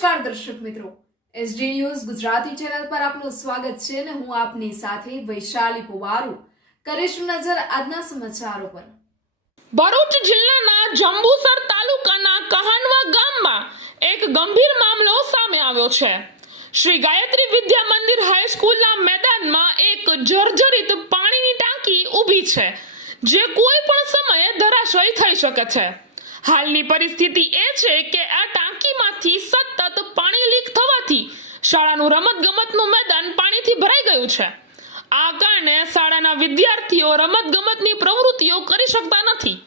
નમસ્કાર દર્શક મિત્રો. એસડી ન્યૂઝ ગુજરાતી ચેનલ પર આપનું સ્વાગત છે અને હું આપની સાથે વૈશાલી પુવારુ. કરીશું નજર આજના સમાચારો પર. ભરૂચ જિલ્લાના જંબુસર તાલુકાના કહાનવા ગામમાં એક ગંભીર મામલો સામે આવ્યો છે. શ્રી ગાયત્રી વિદ્યા મંદિર હાઈસ્કૂલના મેદાનમાં એક જર્જરિત પાણીની ટાંકી ઊભી છે, જે કોઈ પણ સમયે ધરાશય થઈ શકે છે. હાલની પરિસ્થિતિ એ છે કે આ ટાંકીમાંથી સતત પાણી લીક થવાથી શાળાનું રમતગમતનું મેદાન પાણીથી ભરાઈ ગયું છે. આ કારણે શાળાના વિદ્યાર્થીઓ રમતગમતની પ્રવૃત્તિઓ કરી શકતા નથી.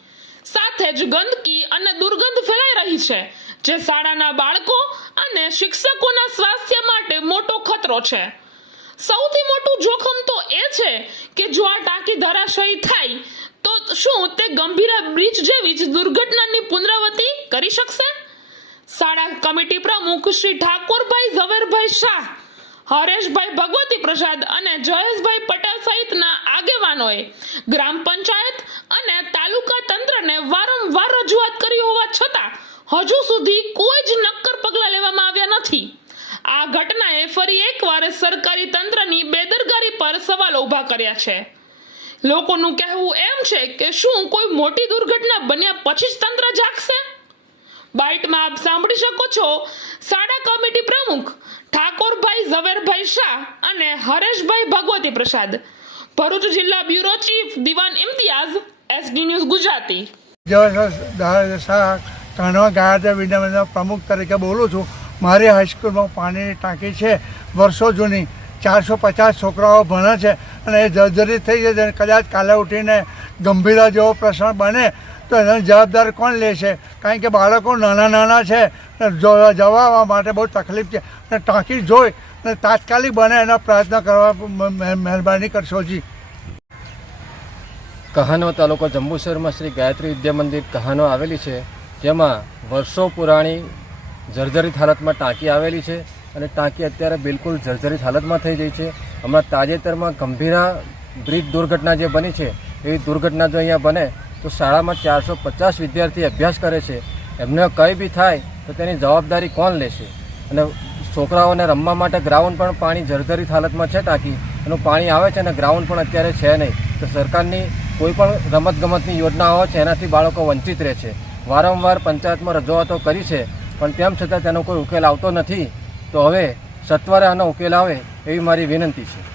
સાથે જ ગંદકી અને દુર્ગંધ ફેલાઈ રહી છે, જે શાળાના બાળકો અને શિક્ષકોના સ્વાસ્થ્ય માટે મોટો ખતરો છે. સૌથી મોટું જોખમ તો એ છે કે જો આ ટાંકી ધરાશયી થાય, તો શું તે ગંભીર બ્રિજ જેવી જ દુર્ઘટનાની પુનરાવૃત્તિ કરી શકશે? શાળા કમિટી પ્રમુખ શ્રી ઠાકોરભાઈ ઝવેરભાઈ શાહ, હરેશભાઈ ભગવતી પ્રસાદ અને જયેશભાઈ પટેલ સહિતના આગેવાનોએ ગ્રામ પંચાયત અને તાલુકા તંત્રને વારંવાર રજૂઆત કરી હોવા છતાં હજુ સુધી કોઈ જ નક્કર પગલાં લેવામાં આવ્યા નથી. આ ઘટનાએ ફરી એકવાર સરકારી તંત્રની બેદરકારી પર સવાલો ઊભા કર્યા છે. લોકોનું કહેવું એમ છે કે શું કોઈ મોટી દુર્ઘટના બન્યા પછી જ તંત્ર જાગશે? બાઇટમાં આપ સાંભળી શકો છો. શાળા કમિટી પ્રમુખ ઠાકોરભાઈ ઝવેરભાઈ શાહ અને હરેશભાઈ ભગવતી પ્રસાદ. ભરૂચ જિલ્લા bureau chief Diwan Imtiyaz, SD news Gujarati. Kanwa Gayatri વિદ્યામંદિરના પ્રમુખ તરીકે બોલું છું. મારી હાઈસ્કૂલમાં પાણીની ટાંકી છે. વર્ષો જૂની. ચારસો પચાસ છોકરાઓ ભણે છે અને એ જર્જરિત થઈ છે કદાચ કાલે ઉઠીને ગંભીરા જેવો પ્રશ્ન બને તો એની જવાબદાર કોણ લેશે કારણ કે બાળકો નાના નાના છે જવા માટે બહુ તકલીફ છે. અને ટાંકી જોઈ અને તાત્કાલિક બને એનો પ્રયત્ન કરવા મહેરબાની કરશો જી. કહાનો તાલુકો જંબુસરમાં શ્રી ગાયત્રી વિદ્યા મંદિર કહાનો આવેલી છે. જેમાં વર્ષો પુરાણી જર્જરિત હાલતમાં ટાંકી આવેલી છે અને ટાંકી અત્યારે બિલકુલ જર્જરિત હાલતમાં થઈ ગઈ છે. હમણાં તાજેતરમાં ગંભીરા બ્રિજ દુર્ઘટના જે બની છે એવી દુર્ઘટના જો અહીંયા બને તો શાળામાં ચારસો પચાસ વિદ્યાર્થી અભ્યાસ કરે છે. એમને કંઈ બી થાય તો તેની જવાબદારી કોણ લેશે? અને છોકરાઓને રમવા માટે ગ્રાઉન્ડ પણ પાણી જર્જરિત હાલતમાં છે ટાંકી. એનું પાણી આવે છે અને ગ્રાઉન્ડ પણ અત્યારે છે નહીં. તો સરકારની કોઈ પણ રમતગમતની યોજનાઓ છે એનાથી બાળકો વંચિત રહે છે. વારંવાર પંચાયતમાં રજૂઆતો કરી છે, પણ તેમ છતાં તેનો કોઈ ઉકેલ આવતો નથી. તો હવે સત્વરે આનો ઉકેલ આવે એવી મારી વિનંતી છે.